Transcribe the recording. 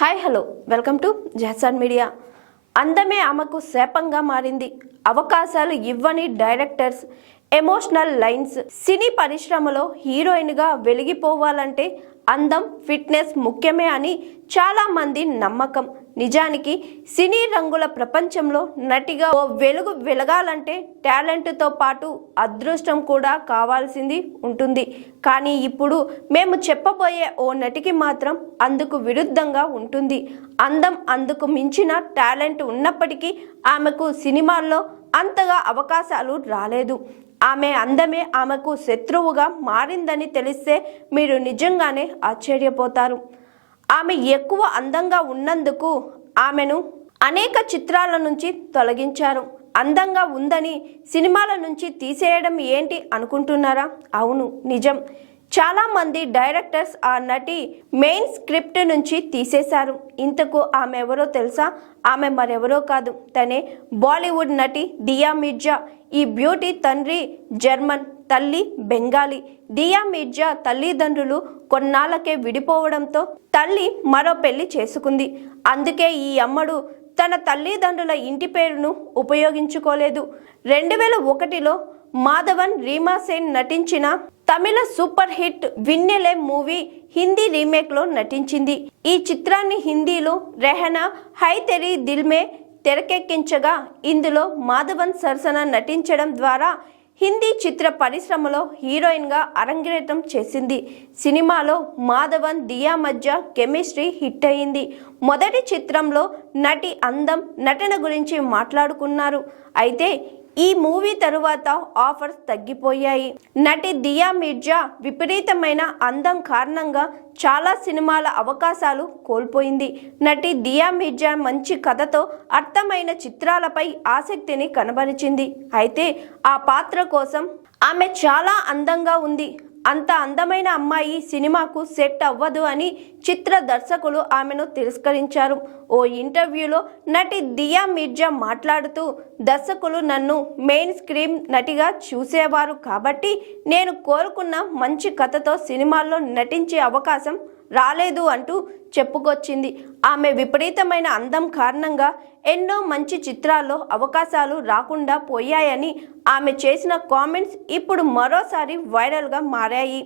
Hi hello welcome to Jahasan media. అందమే ఆమెకు శాపంగా మారింది. అవకాశాలు ఇవ్వని డైరెక్టర్స్, ఎమోషనల్ లైన్స్. సినీ పరిశ్రమలో హీరోయిన్గా వెలిగిపోవాలంటే అందం, ఫిట్నెస్ ముఖ్యమే అని చాలా మంది నమ్మకం. నిజానికి సినీ రంగుల ప్రపంచంలో నటిగా ఓ వెలుగు వెలగాలంటే టాలెంట్తో పాటు అదృష్టం కూడా కావాల్సింది ఉంటుంది. కానీ ఇప్పుడు మేము చెప్పబోయే ఓ నటికి మాత్రం అందుకు విరుద్ధంగా ఉంటుంది. అందం అందుకు మించిన టాలెంట్ ఉన్నప్పటికీ ఆమెకు సినిమాల్లో అంతగా అవకాశాలు రాలేదు. ఆమె అందమే ఆమెకు శత్రువుగా మారిందని తెలిస్తే మీరు నిజంగానే ఆశ్చర్యపోతారు. ఆమె ఎక్కువ అందంగా ఉన్నందుకు ఆమెను అనేక చిత్రాల నుంచి తొలగించారు. అందంగా ఉందని సినిమాల నుంచి తీసేయడం ఏంటి అనుకుంటున్నారా? అవును, నిజం. చాలామంది డైరెక్టర్స్ ఆ నటి మెయిన్ స్క్రిప్ట్ నుంచి తీసేశారు. ఇంతకు ఆమె ఎవరో తెలుసా? ఆమె మరెవరో కాదు, తనే బాలీవుడ్ నటి దియా మిర్జా. ఈ బ్యూటీ తండ్రి జర్మన్, తల్లి బెంగాలీ. దియా మిర్జా తల్లిదండ్రులు కొన్నాళ్ళకే విడిపోవడంతో తల్లి మరో పెళ్లి చేసుకుంది. అందుకే ఈ అమ్మడు తన తల్లిదండ్రుల ఇంటి పేరును ఉపయోగించుకోలేదు. 2001లో మాధవన్, రీమా సేన్ నటించిన తమిళ సూపర్ హిట్ విన్నెలే మూవీ హిందీ రీమేక్లో నటించింది. ఈ చిత్రాన్ని హిందీలో రెహనా హై తెరీ దిల్ మే తెరకెక్కించగా ఇందులో మాధవన్ సరసన నటించడం ద్వారా హిందీ చిత్ర పరిశ్రమలో హీరోయిన్గా అరంగేట్రం చేసింది. సినిమాలో మాధవన్, దియా మధ్య కెమిస్ట్రీ హిట్ అయింది. మొదటి చిత్రంలో నటి అందం, నటన గురించి మాట్లాడుకున్నారు. అయితే ఈ మూవీ తరువాత ఆఫర్స్ తగ్గిపోయాయి. నటి దియా మిర్జా విపరీతమైన అందం కారణంగా చాలా సినిమాల అవకాశాలు కోల్పోయింది. నటి దియా మిర్జా మంచి కథతో అర్థమైన చిత్రాలపై ఆసక్తిని కనబరిచింది. అయితే ఆ పాత్ర కోసం ఆమె చాలా అందంగా ఉంది. అంత అందమైన అమ్మాయి సినిమాకు సెట్ అవ్వదు అని చిత్ర దర్శకులు ఆమెను తిరస్కరించారు. ఓ ఇంటర్వ్యూలో నటి దియా మిర్జా మాట్లాడుతూ, దర్శకులు నన్ను మెయిన్ స్క్రీన్ నటిగా చూసేవారు కాబట్టి నేను కోరుకున్న మంచి కథతో సినిమాల్లో నటించే అవకాశం రాలేదు అంటూ చెప్పుకొచ్చింది. ఆమె విపరీతమైన అందం కారణంగా ఎన్నో మంచి చిత్రాల్లో అవకాశాలు రాకుండా పోయాయని ఆమె చేసిన కామెంట్స్ ఇప్పుడు మరోసారి వైరల్గా మారాయి.